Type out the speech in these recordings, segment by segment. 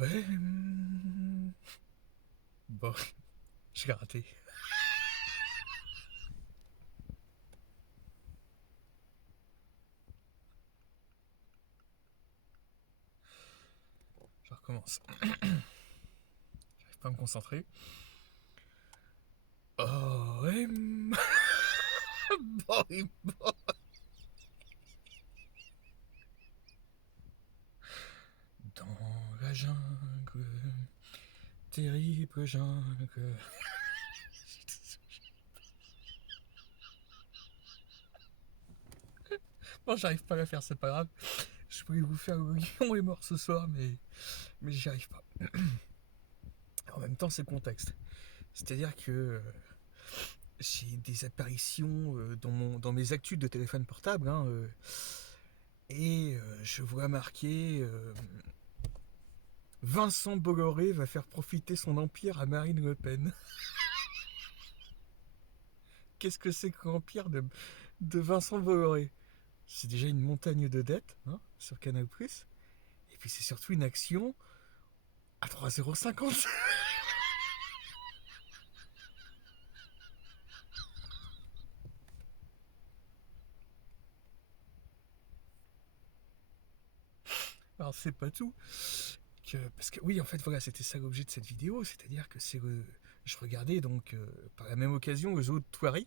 ouais. Bon, je l'ai raté. Je recommence. J'arrive pas à me concentrer. Oh, ouais. Boy, boy. Dans la jungle, terrible jungle. Bon, j'arrive pas à la faire, c'est pas grave. Je pourrais vous faire le lion est mort ce soir, mais j'y arrive pas. En même temps, c'est le contexte. C'est-à-dire que j'ai des apparitions dans mes actus de téléphone portable, hein, et je vois marqué Vincent Bolloré va faire profiter son empire à Marine Le Pen. Qu'est-ce que c'est que l'empire de Vincent Bolloré? C'est déjà une montagne de dettes, hein, sur Canal+. Et puis c'est surtout une action à 3,50 €. Alors c'est pas tout. Parce que oui, en fait, voilà, c'était ça l'objet de cette vidéo. C'est-à-dire que je regardais donc par la même occasion le zoo de Thoiry.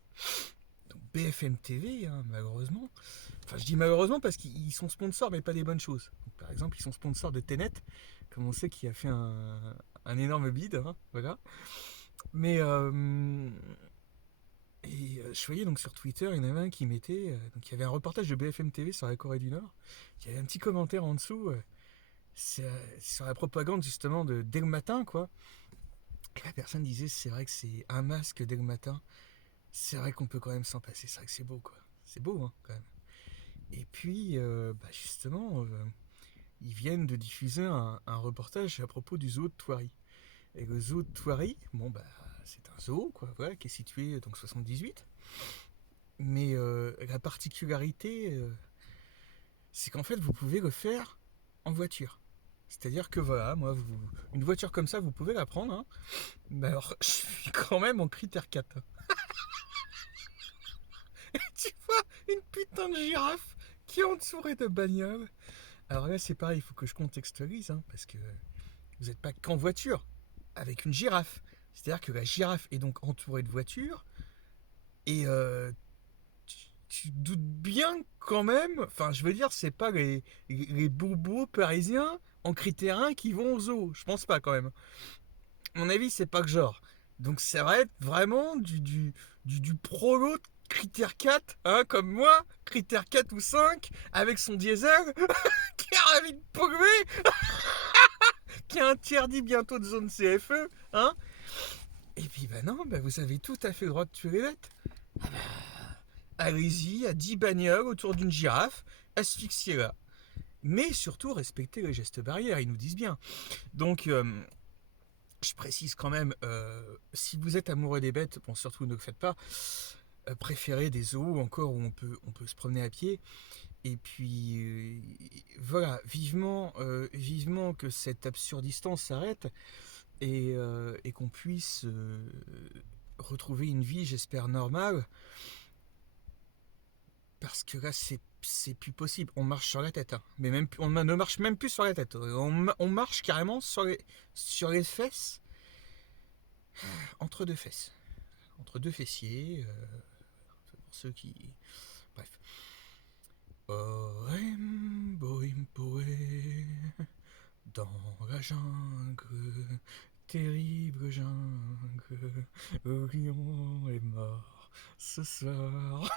Donc BFM TV, hein, malheureusement. Enfin, je dis malheureusement parce qu'ils sont sponsors, mais pas des bonnes choses. Donc, par exemple, ils sont sponsors de Tenet, comme on sait, qui a fait un énorme bid. Hein, voilà. Mais je voyais donc sur Twitter, il y en avait un qui mettait. Donc il y avait un reportage de BFM TV sur la Corée du Nord. Il y avait un petit commentaire en dessous. Sur la propagande justement de dès le matin, quoi. Et la personne disait c'est vrai que c'est un masque dès le matin. C'est vrai qu'on peut quand même s'en passer. C'est vrai que c'est beau, quoi. C'est beau, hein, quand même. Et puis, justement, ils viennent de diffuser un reportage à propos du zoo de Thoiry. Et le zoo de Thoiry, bon, bah, c'est un zoo, quoi, voilà, qui est situé donc 78. Mais la particularité, c'est qu'en fait, vous pouvez le faire en voiture. C'est-à-dire que voilà, moi, une voiture comme ça, vous pouvez la prendre. Hein. Mais alors, je suis quand même en critère 4. Et tu vois, une putain de girafe qui est entourée de bagnoles. Alors là, c'est pareil, il faut que je contextualise, hein, parce que vous n'êtes pas qu'en voiture, avec une girafe. C'est-à-dire que la girafe est donc entourée de voitures, et tu doutes bien quand même, enfin je veux dire, c'est pas les bobos parisiens en critère 1 qui vont au zoo, je pense pas quand même. À mon avis, c'est pas que genre. Donc ça va être vraiment du prolo de critère 4, hein, comme moi, critère 4 ou 5, avec son diesel, qui a envie de polluer, qui est interdit bientôt de zone CFE, hein. Et puis bah non, bah vous avez tout à fait le droit de tuer les bêtes. Allez-y, à 10 bagnoles autour d'une girafe, asphyxiez-la. Mais surtout, respectez les gestes barrières, ils nous disent bien. Donc, je précise quand même, si vous êtes amoureux des bêtes, bon, surtout ne le faites pas. Préférez des zoos encore où on peut se promener à pied. Et puis, voilà, vivement que cette absurdistance s'arrête et qu'on puisse retrouver une vie, j'espère, normale. Parce que là, c'est plus possible. On marche sur la tête. Hein. Mais même, on ne marche même plus sur la tête. On marche carrément sur les fesses, entre deux fesses. Entre deux fessiers. Pour ceux qui. Bref. Dans la jungle, terrible jungle, le lion est mort ce soir.